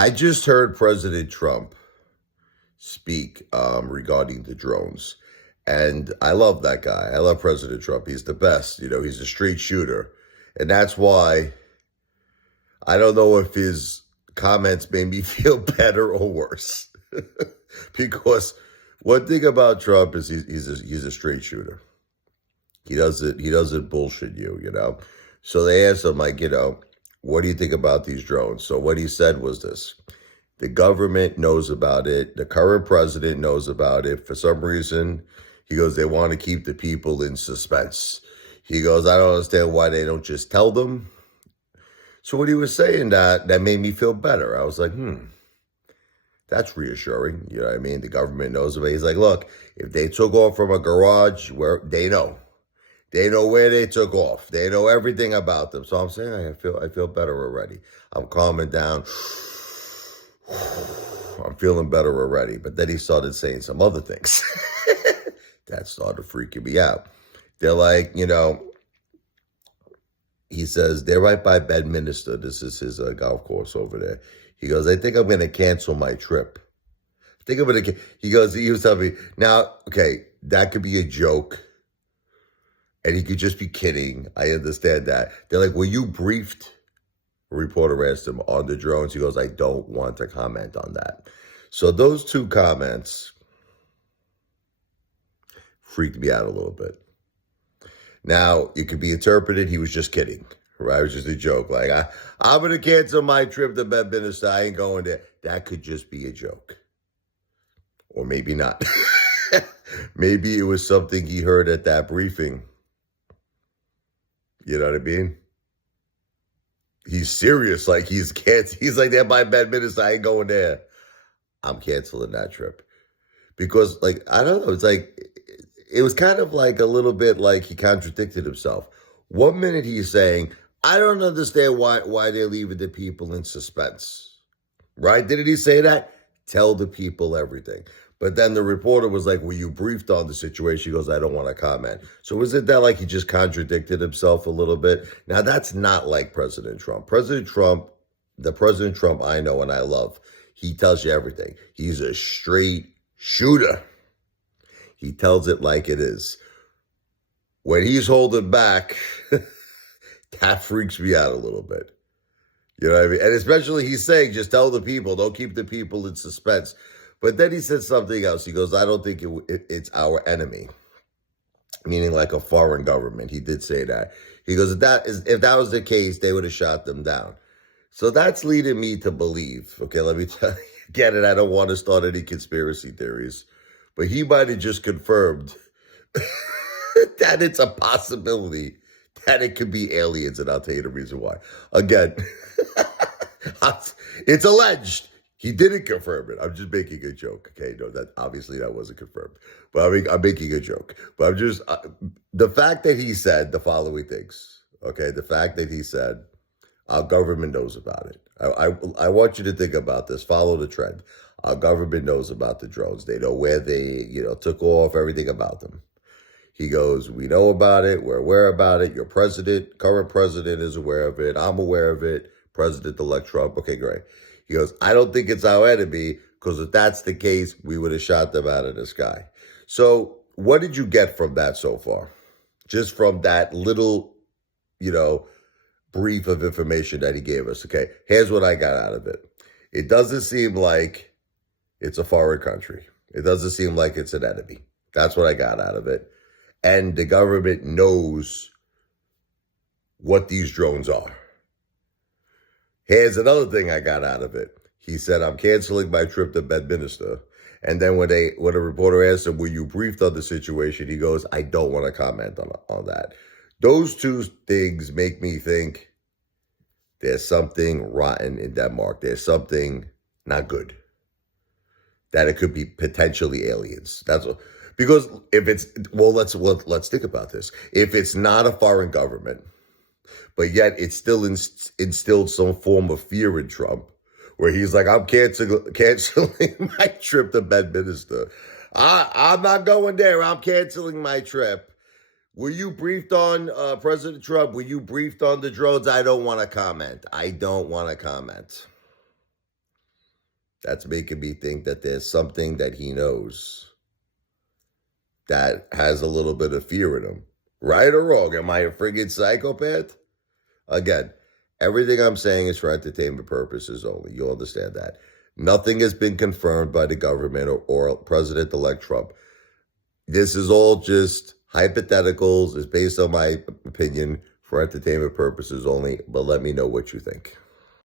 I just heard President Trump speak regarding the drones. And I love that guy. I love President Trump. He's the best. He's a straight shooter. And that's why I don't know if his comments made me feel better or worse. Because one thing about Trump is he's a straight shooter. He doesn't bullshit you. So they asked him, like, what do you think about these drones? So what he said was this. The government knows about it. The current president knows about it. For some reason, he goes, they want to keep the people in suspense. He goes, I don't understand why they don't just tell them. So when he was saying that made me feel better. I was like, that's reassuring. You know what I mean? The government knows about it. He's like, look, if they took off from a garage, where they know. They know where they took off. They know everything about them. So I'm saying I feel better already. I'm calming down. I'm feeling better already. But then he started saying some other things. That started freaking me out. They're like, he says, they're right by Bedminster. This is his golf course over there. He goes, I think I'm going to cancel my trip. I think I'm going to, he was telling me, now, okay, that could be a joke. And he could just be kidding. I understand that. They're like, were you briefed? A reporter asked him on the drones. He goes, I don't want to comment on that. So those two comments freaked me out a little bit. Now, it could be interpreted he was just kidding, right? It was just a joke. Like, I'm going to cancel my trip to Bedminster. I ain't going there. That could just be a joke. Or maybe not. Maybe it was something he heard at that briefing. You know what I mean? He's serious. Like, he's like, there by Bedminster. I ain't going there. I'm canceling that trip. Because, like, I don't know. It's like, it was kind of like a little bit like he contradicted himself. 1 minute he's saying, I don't understand why they're leaving the people in suspense. Right? Didn't he say that? Tell the people everything. But then the reporter was like, were you briefed on the situation? He goes, I don't want to comment. So isn't that like he just contradicted himself a little bit? Now, that's not like President Trump. The President Trump I know and I love, he tells you everything. He's a straight shooter. He tells it like it is. When he's holding back, that freaks me out a little bit. You know what I mean? And especially he's saying, just tell the people, don't keep the people in suspense. But then he said something else. He goes, I don't think it's our enemy, meaning like a foreign government. He did say that. He goes, if that was the case, they would have shot them down. So that's leading me to believe, okay, let me tell you, get it, I don't want to start any conspiracy theories, but he might have just confirmed that it's a possibility that it could be aliens, and I'll tell you the reason why. Again, it's alleged. He didn't confirm it. I'm just making a joke. Okay, no, that obviously that wasn't confirmed. But I'm making a joke. But I'm just the fact that he said the following things. Okay, the fact that he said our government knows about it. I want you to think about this. Follow the trend. Our government knows about the drones. They know where they took off. Everything about them. He goes, we know about it. We're aware about it. Your current president is aware of it. I'm aware of it. President-elect Trump. Okay, great. He goes, I don't think it's our enemy, because if that's the case, we would have shot them out of the sky. So what did you get from that so far? Just from that little, brief of information that he gave us. Okay, here's what I got out of it. It doesn't seem like it's a foreign country. It doesn't seem like it's an enemy. That's what I got out of it. And the government knows what these drones are. Here's another thing I got out of it. He said, I'm canceling my trip to Bedminster. And then when a reporter asked him, were you briefed on the situation? He goes, I don't want to comment on that. Those two things make me think there's something rotten in Denmark. There's something not good. That it could be potentially aliens. That's what, because if it's, let's think about this. If it's not a foreign government, but yet it still instilled some form of fear in Trump, where he's like, I'm canceling my trip to Bedminster. I'm not going there. I'm canceling my trip. Were you briefed on, President Trump? Were you briefed on the drones? I don't want to comment. I don't want to comment. That's making me think that there's something that he knows that has a little bit of fear in him. Right or wrong? Am I a friggin' psychopath? Again, everything I'm saying is for entertainment purposes only. You'll understand that. Nothing has been confirmed by the government or President-elect Trump. This is all just hypotheticals. It's based on my opinion for entertainment purposes only, but let me know what you think.